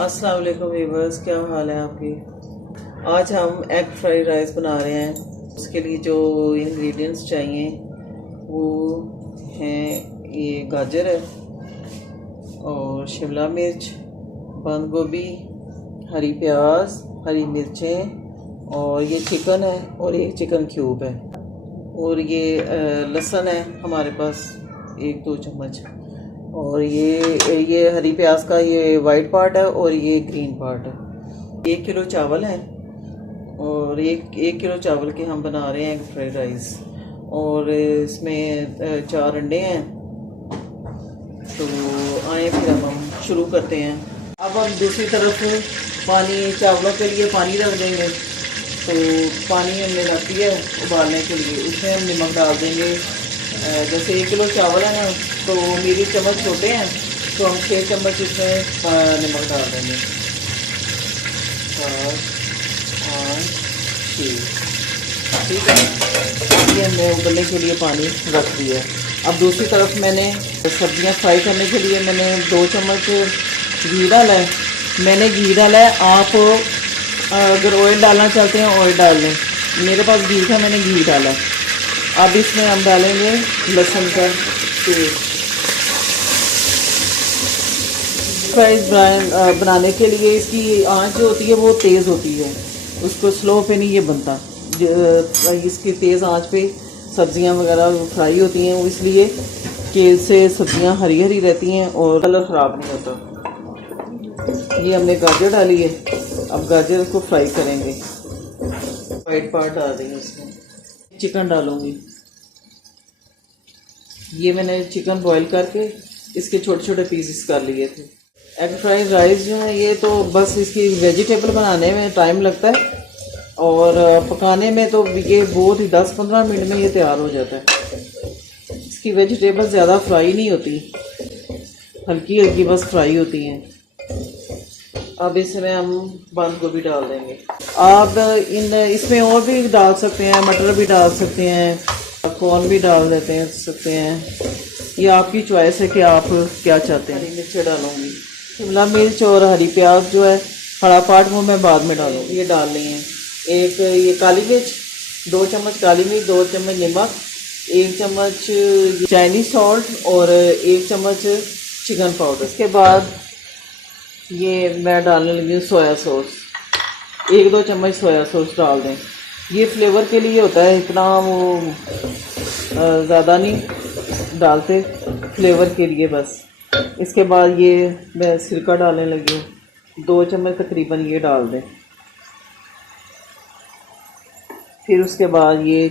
अस्सलाम वालेकुम व्यूवर्स, क्या हाल है आपकी। आज हम एग फ्राइड राइस बना रहे हैं। उसके लिए जो इंग्रेडिएंट्स चाहिए वो हैं, ये गाजर है और शिमला मिर्च, बंद गोभी, हरी प्याज, हरी मिर्चें और ये चिकन है और एक चिकन क्यूब है और ये लहसुन है हमारे पास 1-2 चम्मच। और ये हरी प्याज का ये वाइट पार्ट है और ये ग्रीन पार्ट है। 1 किलो चावल है और एक किलो चावल के हम बना रहे हैं एग फ्राइड राइस। और इसमें 4 अंडे हैं। तो आए फिर हम शुरू करते हैं। अब हम दूसरी तरफ पानी, चावलों के लिए पानी रख देंगे। तो पानी हमने रख दिया उबालने के लिए, उसमें हम नमक डाल देंगे। जैसे 1 किलो चावल है ना, तो मेरी चम्मच छोटे हैं तो हम 6 चम्मच इसमें नमक डाल देंगे। 4, 5, 6, ठीक है। ये हमने उबलने के लिए पानी रख दिया। अब दूसरी तरफ मैंने सब्जियां फ्राई करने के लिए मैंने 2 चम्मच घी डाला है। मैंने घी डाला है, आप अगर ऑयल डालना चाहते हैं ऑयल डाल लें। मेरे पास घी था, मैंने घी डाला। अब इसमें हम डालेंगे लहसुन का पेस्ट। फ्राइज बनाने के लिए इसकी आंच जो होती है वो तेज़ होती है, उसको स्लो पे नहीं ये बनता। इसकी तेज़ आंच पे सब्जियां वगैरह फ्राई होती हैं, वो इसलिए कि इससे सब्जियां हरी हरी रहती हैं और कलर ख़राब नहीं होता। ये हमने गाजर डाली है, अब गाजर को फ्राई करेंगे। वाइट पार्ट डाल देंगे इसमें। चिकन डालूंगी। ये मैंने चिकन बॉईल करके इसके छोटे छोटे पीसेस कर लिए थे। एग फ्राइड राइस जो है ये तो बस इसकी वेजिटेबल बनाने में टाइम लगता है और पकाने में तो ये बहुत ही 10-15 मिनट में ये तैयार हो जाता है। इसकी वेजिटेबल ज़्यादा फ्राई नहीं होती, हल्की हल्की बस फ्राई होती हैं। अब इसमें हम बंद गोभी डाल देंगे। आप इसमें और भी डाल सकते हैं, मटर भी डाल सकते हैं, कॉर्न भी डाल देते सकते हैं। ये आपकी चॉइस है कि आप क्या चाहते हैं। हरी मिर्च डालूंगी, शिमला मिर्च और हरी प्याज जो है हरा पार्ट वो मैं बाद में डालूंगी। ये डाल ली है। एक ये काली मिर्च, 2 चम्मच काली मिर्च, 2 चम्मच नमक, 1 चम्मच चाइनीज सॉल्ट और 1 चम्मच चिकन पाउडर। इसके बाद ये मैं डालने लगी हूँ सोया सॉस। 1-2 चम्मच सोया सॉस डाल दें। ये फ्लेवर के लिए होता है, इतना वो ज़्यादा नहीं डालते, फ्लेवर के लिए बस। इसके बाद ये मैं सिरका डालने लगी हूँ, 2 चम्मच तकरीबन ये डाल दें। फिर उसके बाद ये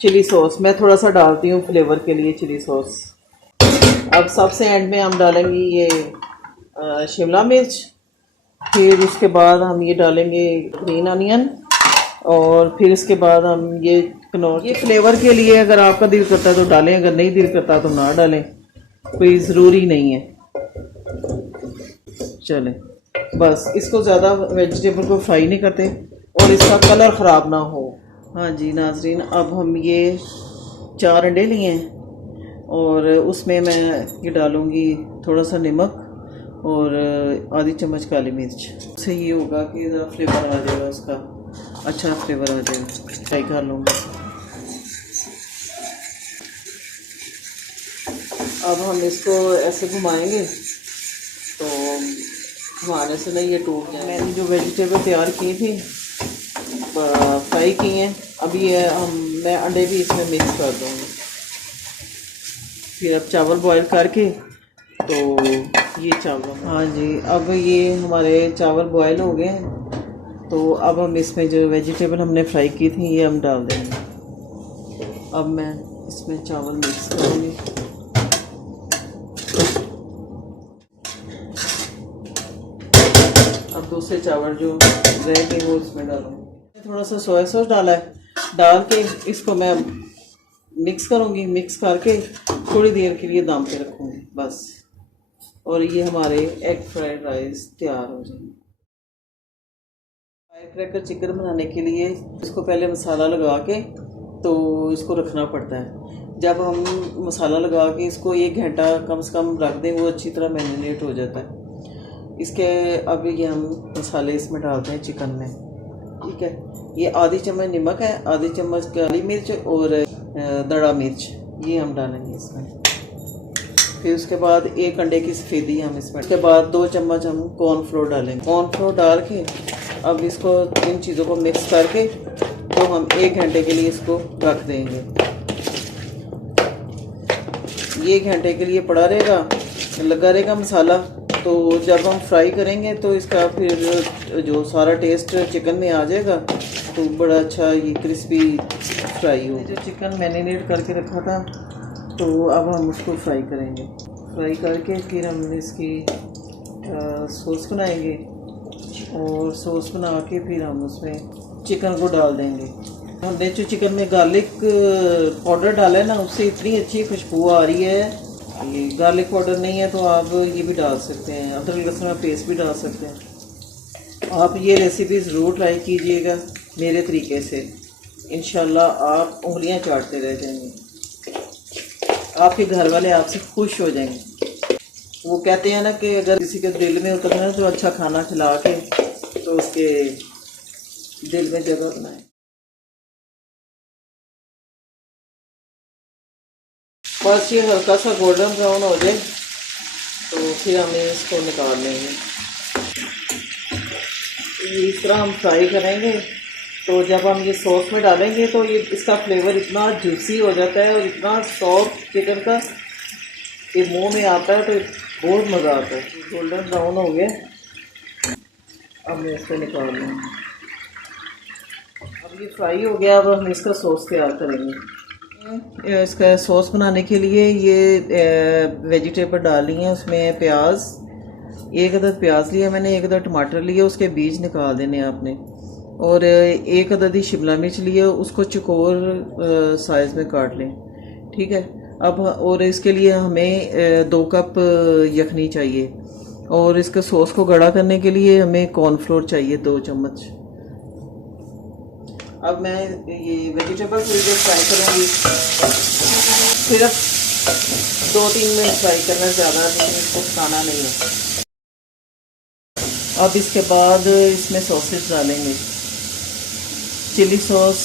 चिली सॉस मैं थोड़ा सा डालती हूँ फ्लेवर के लिए, चिली सॉस। अब सबसे एंड में हम डालेंगे ये शिमला मिर्च। फिर उसके बाद हम ये डालेंगे ग्रीन अनियन और फिर इसके बाद हम ये कनौर। ये फ्लेवर के लिए, अगर आपका दिल करता है तो डालें, अगर नहीं दिल करता तो ना डालें, कोई ज़रूरी नहीं है। चलें, बस इसको ज़्यादा वेजिटेबल को फ्राई नहीं करते और इसका कलर ख़राब ना हो। हाँ जी नाजरीन, अब हम ये 4 अंडे लिए हैं और उसमें मैं ये डालूँगी थोड़ा सा नमक और आधी चम्मच काली मिर्च। उससे ये होगा कि ज़रा फ्लेवर आ जाएगा, उसका अच्छा फ्लेवर आ जाएगा। फ्राई कर लूँगी। अब हम इसको ऐसे घुमाएंगे तो घुमाने से नहीं ये टूट जाए। मैंने जो वेजिटेबल तैयार की थी फ्राई की हैं, अभी मैं अंडे भी इसमें मिक्स कर दूँगी। फिर अब चावल बॉईल करके तो ये चावल, हाँ जी, अब ये हमारे चावल बॉयल हो गए हैं। तो अब हम इसमें जो वेजिटेबल हमने फ्राई की थी ये हम डाल देंगे। अब मैं इसमें चावल मिक्स करूँगी। अब दूसरे चावल जो रह गए वो इसमें डालूँगी। थोड़ा सा सोया सॉस डाला है, डाल के इसको मैं मिक्स करूँगी। मिक्स करके थोड़ी देर के लिए दम पे रखूँगी बस, और ये हमारे एग फ्राइड राइस तैयार हो जाएंगे। फायर क्रैकर चिकन बनाने के लिए इसको पहले मसाला लगा के तो इसको रखना पड़ता है। जब हम मसाला लगा के इसको 1 घंटा कम से कम रख दें, वो अच्छी तरह मैरिनेट हो जाता है। इसके अब ये हम मसाले इसमें डालते हैं चिकन में। ठीक है, ये आधी चम्मच नमक है, आधी चम्मच काली मिर्च और दड़ा मिर्च, ये हम डालेंगे इसमें। फिर उसके बाद 1 अंडे की सफ़ेदी हम इसमें, उसके बाद 2 चम्मच हम कॉर्नफ्लोर डालेंगे। कॉर्नफ्लोर डाल के अब इसको इन चीज़ों को मिक्स करके तो हम 1 घंटे के लिए इसको रख देंगे। ये 1 घंटे के लिए पड़ा रहेगा, लगा रहेगा मसाला। तो जब हम फ्राई करेंगे तो इसका फिर जो सारा टेस्ट चिकन में आ जाएगा, तो बड़ा अच्छा ये क्रिस्पी फ्राई हो। जो चिकन मैरिनेट करके रखा था, तो अब हम उसको फ्राई करेंगे। फ्राई करके फिर हम इसकी सॉस बनाएंगे, और सॉस बना के फिर हम उसमें चिकन को डाल देंगे। हमने जो चिकन में गार्लिक पाउडर डाला है ना, उससे इतनी अच्छी खुशबू आ रही है। ये गार्लिक पाउडर नहीं है तो आप ये भी डाल सकते हैं, अदरक लहसुन का पेस्ट भी डाल सकते हैं। आप ये रेसिपी ज़रूर ट्राई कीजिएगा मेरे तरीके से, इंशाल्लाह आप उंगलियां चाटते रह जाएंगे। आपके घर वाले आपसे खुश हो जाएंगे। वो कहते हैं ना कि अगर किसी के दिल में उतरना है तो अच्छा खाना खिला के तो उसके दिल में जगह बनाए। बस ये हल्का सा गोल्डन ब्राउन हो जाए तो फिर हमें इसको निकाल लेंगे। इस तरह हम फ्राई करेंगे, तो जब हम ये सॉस में डालेंगे तो ये इसका फ्लेवर इतना जूसी हो जाता है और इतना सॉफ्ट चिकन का ये मुंह में आता है, तो बहुत मज़ा आता है। गोल्डन ब्राउन हो गया, अब मैं इसको निकाल लूँगी। अब ये फ्राई हो गया, अब हम इसका सॉस तैयार करेंगे। इसका सॉस बनाने के लिए ये वेजिटेबल डालनी है। उसमें प्याज, 1 अदद प्याज लिया मैंने, 1 अदद टमाटर लिए, उसके बीज निकाल देने आपने, और 1 अदद ही शिमला मिर्च लिए, उसको चौकोर साइज़ में काट लें। ठीक है, अब और इसके लिए हमें 2 कप यखनी चाहिए, और इसके सॉस को गाढ़ा करने के लिए हमें कॉर्नफ्लोर चाहिए 2 चम्मच। अब मैं ये वेजिटेबल थोड़ी देर फ्राई करूँगी, सिर्फ 2-3 मिनट फ्राई करना, ज़्यादा नहीं, इसको पकाना नहीं है। अब इसके बाद इसमें सॉसेज डालेंगे, चिली सॉस,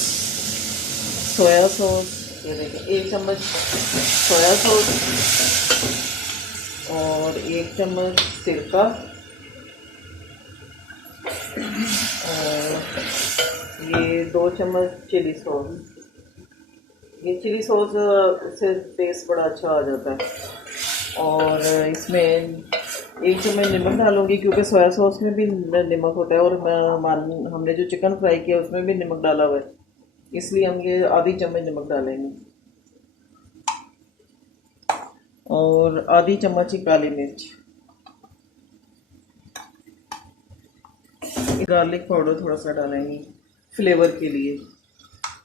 सोया सॉस, ये देखिए 1 चम्मच सोया सॉस, और 1 चम्मच सिरका, और ये 2 चम्मच चिली सॉस। ये चिली सॉस से टेस्ट बड़ा अच्छा आ जाता है। और इसमें 1 चम्मच नमक डालूंगी, क्योंकि सोया सॉस में भी नमक होता है, और हमने जो चिकन फ्राई किया उसमें भी नमक डाला हुआ है, इसलिए हम ये आधी चम्मच नमक डालेंगे, और आधी चम्मच ही काली मिर्च। गार्लिक पाउडर थोड़ा सा डालेंगे फ्लेवर के लिए।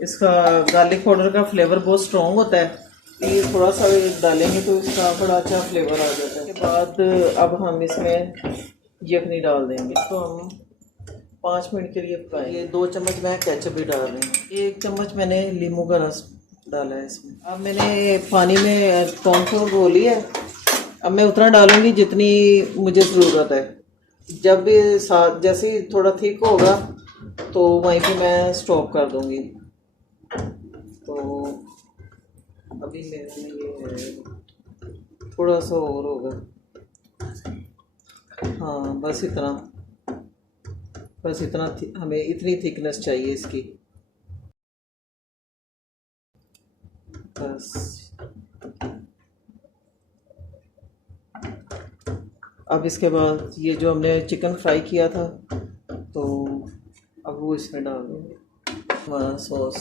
इसका गार्लिक पाउडर का फ्लेवर बहुत स्ट्रॉन्ग होता है, ये थोड़ा सा डालेंगे तो इसका बड़ा अच्छा फ्लेवर आ जाता है। उसके बाद अब हम इसमें यखनी डाल देंगे, इसको हम 5 मिनट के लिए पकाएंगे। ये 2 चम्मच मैं केचप भी डाल रही हूँ, 1 चम्मच मैंने नींबू का रस डाला है इसमें। अब मैंने पानी में कॉर्नफ्लोर घोली है, अब मैं उतना डालूंगी जितनी मुझे ज़रूरत है। जब भी जैसे ही थोड़ा थिक होगा तो वहीं पे मैं स्टॉप कर दूंगी। तो अभी मेरे में ये है, थोड़ा सा और होगा, हाँ बस इतना हमें इतनी थिकनेस चाहिए इसकी, बस। अब इसके बाद ये जो हमने चिकन फ्राई किया था, तो अब वो इसमें डाल देंगे। हमारा सॉस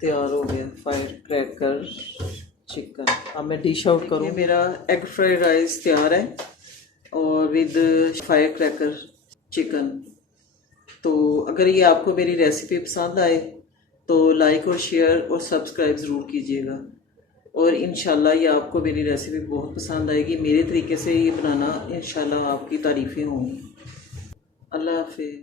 तैयार हो गया, फायर क्रैकर चिकन। अब मैं डिश आउट करूँ। मेरा एग फ्राइड राइस तैयार है, और विद फायर क्रैकर चिकन। तो अगर ये आपको मेरी रेसिपी पसंद आए तो लाइक और शेयर और सब्सक्राइब ज़रूर कीजिएगा, और इंशाल्लाह ये आपको मेरी रेसिपी बहुत पसंद आएगी। मेरे तरीके से ये बनाना, इंशाल्लाह आपकी तारीफ़ें होंगी। अल्लाह हाफ़िज़।